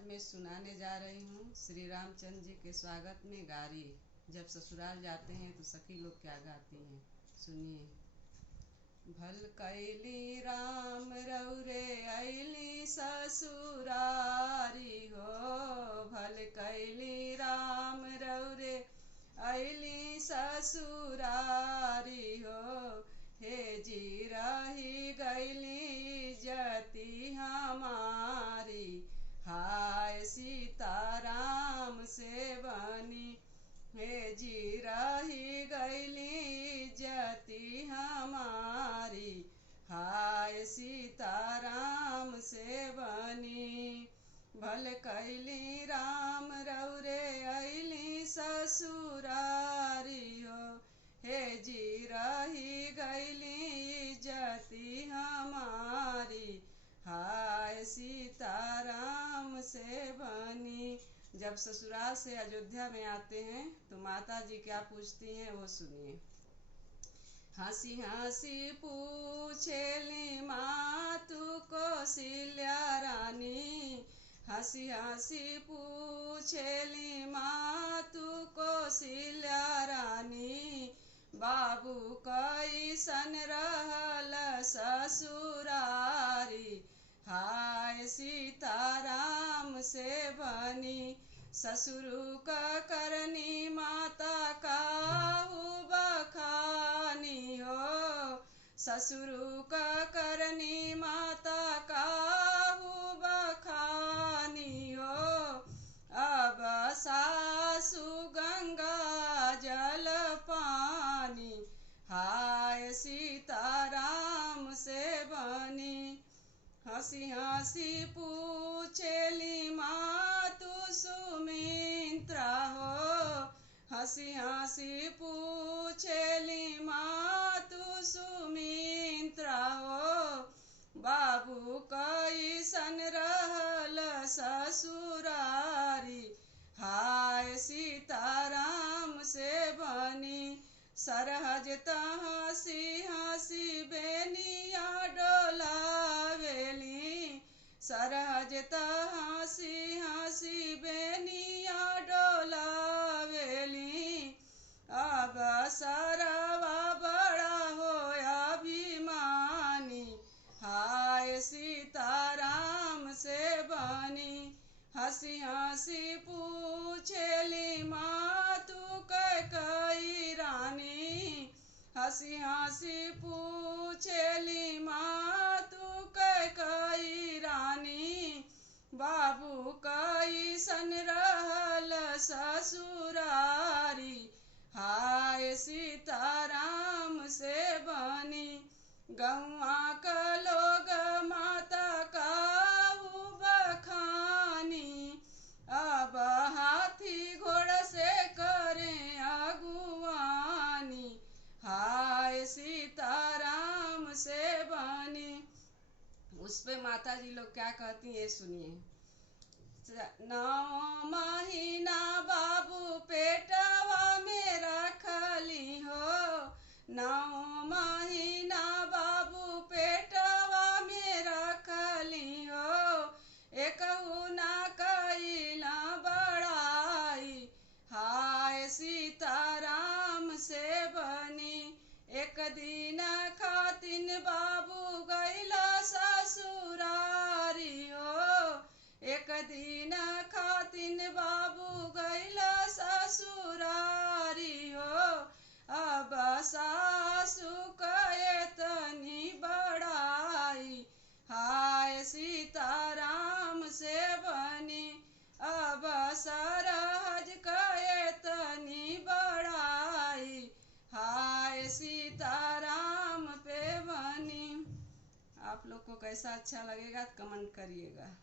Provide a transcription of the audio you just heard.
आज मैं सुनाने जा रही हूँ श्री रामचंद्र जी के स्वागत में गारी। जब ससुराल जाते हैं तो सखी लोग क्या गाती हैं, सुनिए। भल कैली राम रौरे ऐली ससुरारी हो, भल कैली राम रौरे ऐली ससुरारी हो। हे जी रही गैली जति हमारी, हाय सीताराम से बनी। हे जी रही गैली जति हमारी, हाय सीताराम से बनी। भल कैली राम रौरे ऐली ससुरारी हो, हे जी रही गैली जति हमारी, हाय सीताराम से बनी। जब ससुराल से अयोध्या में आते हैं तो माता जी क्या पूछती हैं वो सुनिए। हंसी हंसी पूछेली मातु कौशल्या रानी, हंसी हंसी पूछेली मातु कौशल्या रानी। बाबू कैसन रहल ससुरारी, हाय सीताराम से बनी। ससुरु का करनी माता काहू बखानी हो, ससुरु का करनी माता काहू बखानी हो। अब सासु गंगा जल पानी, हाय सीताराम से बनी। हंसी हंसी पूछेली मातु सुमित्रा हो, हंसी हंसी पूछेली मातु सुमित्रा हो। बाबू कैसन रहल ससुरारी, हाय सीताराम से बनी। सरहज हंसी हंसी बेनिया डोलावेली, सरहज हंसी हंसी बेनिया डोलावेली। अब सरवा बड़ा हो अभिमानी, हाय सीताराम से बनी। हंसी हंसी पूछेली मातु कैकई रानी, हंसी हंसी पूछेली मातु कैकई रानी। बाबू कैसन रहल ससुरारी, हाय सीताराम से बनी। गौआ का लोग माता काहू बखानी, अब हाथी घोड़ा से करें अगुवानी, हाय सीताराम से बनी। उस पे माता जी लोग क्या कहती हैं सुनिए। 9 महीना बाबू पेटवा में रखली हो, 9 महीना बाबू पेटवा में रखली हो। एकहू ना कैला बड़ाई, हाय सीताराम से बनी। एक दिन खातिन बाबू गैला ससुरारी हो, एक दिन खातिन बाबू गैला ससुरारी हो। अब सासु कएतनी बड़ाई, हाय सीताराम से बनी। अब सरहज कएतनी बड़ाई, हाय सीताराम पे बनी। आप लोग को कैसा अच्छा लगेगा कमेंट करिएगा।